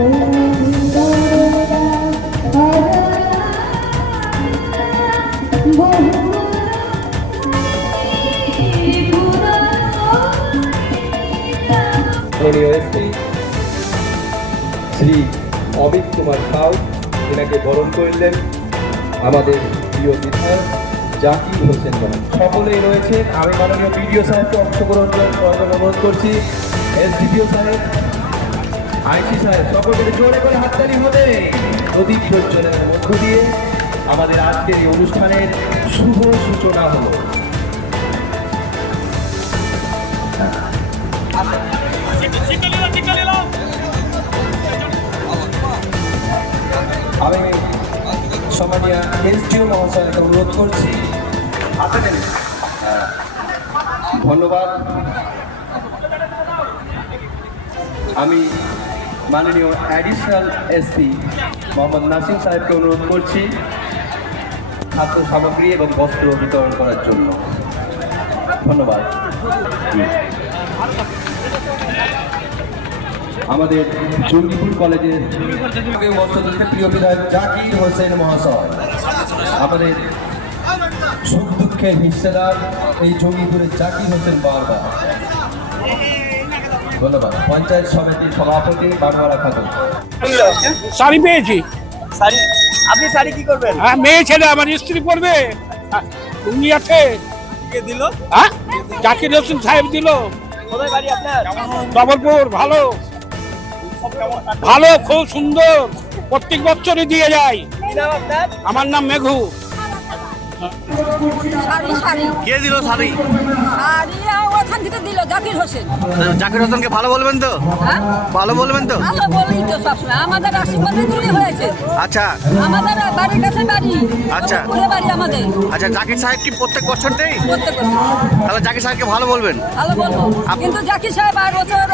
শ্রী অমিত কুমার সাউ এনাকে বরণ করলেন আমাদের প্রিয় বিধায়ক জাকির হোসেন। সকলেই রয়েছেন। আমি মাননীয় বিডিও সাহেবকে অংশগ্রহণ অনুরোধ করছি। এসডিপিও সাহেব, আইসি সাহেব, সকলকে জোরে করে হাততালি হবে। প্রদীপ প্রজ্বলনের মধ্য দিয়ে আমাদের আজকের এই অনুষ্ঠানের শুভ সূচনা হলো। আমি সম্মানীয় এসডিও মহাশয়কে অনুরোধ করছি। ধন্যবাদ। আমি মাননীয় অ্যাডিশনাল এসপি মোহাম্মদ নাসিম সাহেবকে অনুরোধ করছি খাদ্য সামগ্রী এবং বস্ত্র বিতরণ করার জন্য। ধন্যবাদ। আমাদের জঙ্গিপুর কলেজের প্রিয় বিধায়ক জাকির হোসেন মহাশয়, আমাদের সুখ দুঃখের হিস্সেদার এই জঙ্গিপুরের জাকির হোসেন বারবার। ধন্যবাদ। পঞ্চায়েত সমিতির সভাপতি বারবারা খাতুন। শাড়ি পেয়েছি। শাড়ি? আপনি শাড়ি কি করবেন? হ্যাঁ, মেয়ে ছেলে আমার স্ত্রী পরবে। উনি আছে। কে দিল? হ্যাঁ, জাকির হোসেন সাহেব দিল। কোথায় বাড়ি আপনার? জবলপুর। ভালো ভালো, খুব সুন্দর, প্রত্যেক বছরই দিয়ে যায়। কি নাম আপনার? আমার নাম মেঘু। কে দিল শাড়ি? ওখান থেকে দিল জাকির হোসেন। জাকির হোসেনকে ভালো বলবেন তো? হ্যাঁ, ভালো বলবেন তো? ভালো বলি তো সবসময়। আমাদের আশীর্বাদে চুরি হয়েছে। আচ্ছা আমাদের বাড়ির কাছে বাড়ি। আচ্ছা। পুরো বাড়ি আমাদের। আচ্ছা, জাকির সাহেব কি প্রত্যেক বছর নেই? প্রত্যেক বছর। তাহলে জাকির সাহেবকে ভালো বলবেন। ভালো বলবো। কিন্তু জাকির সাহেব আর বছর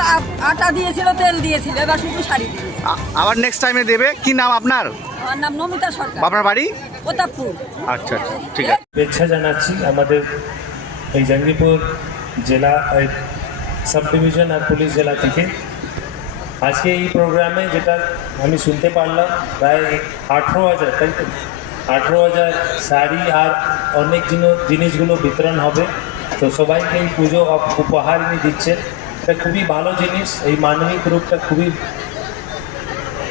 আটা দিয়েছিল, তেল দিয়েছিল, এবার শুধু শাড়ি দিয়েছে। আবার নেক্সট টাইমে দেবে। কি নাম আপনার? আমার নাম নমিতা সরকার। আপনার বাড়ি? প্রতাপপুর। আচ্ছা আচ্ছা, ঠিক আছে। শুভেচ্ছা জানাচ্ছি আমাদের এই জঙ্গিপুর জেলা সাব ডিভিশন আর পুলিশ জেলা থেকে। আজকে এই প্রোগ্রামে যেটা আমি শুনতে পারলাম, প্রায় 18,000, তাই তো 18,000 শাড়ি আর অনেক জিনিসগুলো বিতরণ হবে। তো সবাইকে এই পুজো উপহার নিয়ে দিচ্ছে। এটা খুবই ভালো জিনিস। এই মানবিক রূপটা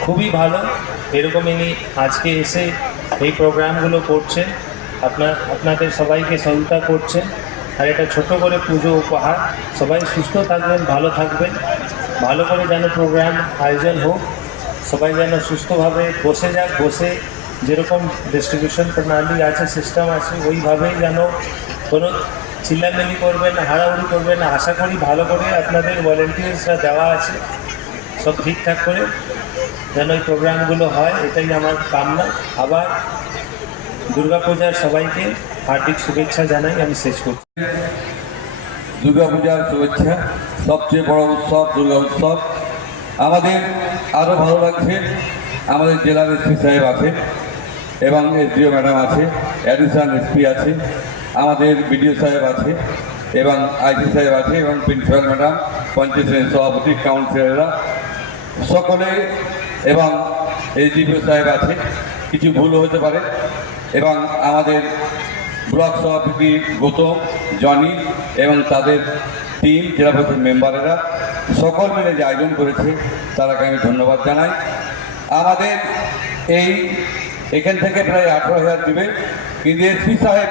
খুবই ভালো। এরকম ইনি আজকে এসে এই প্রোগ্রামগুলো করছে, আপনাদের সবাইকে সহায়তা করছে। আর এটা ছোট করে পুজো উপহার। সবাই সুস্থ থাকবেন, ভালো থাকবেন, ভালো করে যেন প্রোগ্রাম আয়োজন হোক। সবাই যেন সুস্থভাবে বসে যেরকম ডিস্ট্রিবিউশন প্রণালী আছে, সিস্টেম আছে, ওইভাবেই যেন কোনো চিল্লামিল্লি করবেন না, হাড়াহুড়ি করবেন না। আশা করি ভালো করে আপনাদের ভলেন্টিয়ার্সরা দেওয়া আছে, সব ঠিকঠাক করে যেন এই প্রোগ্রামগুলো হয়, এটাই আমার কামনা। আবার দুর্গাপূজার সবাইকে হার্দিক শুভেচ্ছা জানাই। আমি শেষ করছি। দুর্গাপূজার শুভেচ্ছা। সবচেয়ে বড় উৎসব দুর্গা উৎসব। আমাদের আরও ভালো লাগছে, আমাদের জেলার এসপি সাহেব আছে এবং এসডিও ম্যাডাম আছে, অ্যাডিশনাল এসপি আছে, আমাদের বিডিও সাহেব আছে এবং আইসি সাহেব আছে এবং প্রিন্সিপাল ম্যাডাম, পঞ্চায়েত সভাপতি, কাউন্সিলররা সকলে এবং এসডিপিও সাহেব আছে। কিছু ভুলও হতে পারে এবং আমাদের ব্লক সভাপতি গৌতম, জনি এবং তাদের টিম, জেলা পরিষদ মেম্বারেরা সকল মিলে যে আয়োজন করেছে তাদেরকে আমি ধন্যবাদ জানাই। আমাদের এখান থেকে প্রায় 18,000 দেবে, কিন্তু এসপি সাহেব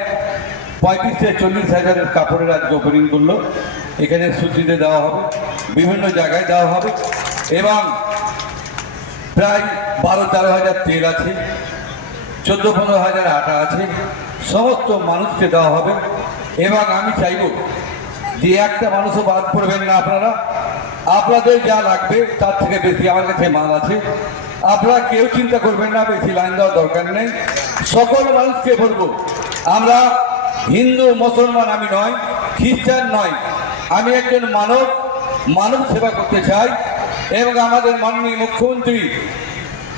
35 থেকে 40,000 কাপড়ের আজকে ওপেনিং করলো। এখানে সূচিতে দেওয়া হবে, বিভিন্ন জায়গায় দেওয়া হবে এবং প্রায় 12-13,000 তেল আছে, 14-15,000 আটা আছে, সমস্ত মানুষকে দেওয়া হবে। এবং আমি চাইব যে একটা মানুষও বাদ পড়বেন না। আপনাদের যা লাগবে তার থেকে বেশি আমার কাছে মাল আছে। আপনারা কেউ চিন্তা করবেন না, বেশি লাইন দেওয়ার দরকার নেই। সকল মানুষকে বলবো, আমরা হিন্দু মুসলমান আমি নয়, খ্রিস্টান নয়, আমি একজন মানব সেবা করতে চাই। এবং আমাদের মাননীয় মুখ্যমন্ত্রী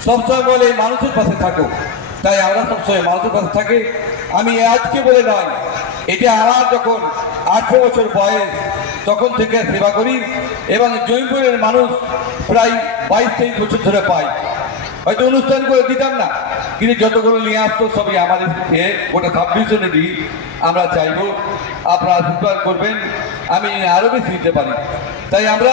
সবসময় বলে মানুষের পাশে থাকো, তাই আমরা সবসময় মানুষের পাশে থাকি। আমি আজকে বলে নয়, এটা আমার যখন 18 বছর বয়স তখন থেকে সেবা করি এবং জয়পুরের মানুষ প্রায় 22-23 বছর ধরে পায়। হয়তো অনুষ্ঠান করে দিতাম না, কিন্তু যতগুলো নিয়ে আসতো সবই আমাদের গোটা সাবডিভিশনেরই। আমরা চাইবো আপনারা আশীর্বাদ করবেন, আমি আরও বেশি দিতে পারি। তাই আমরা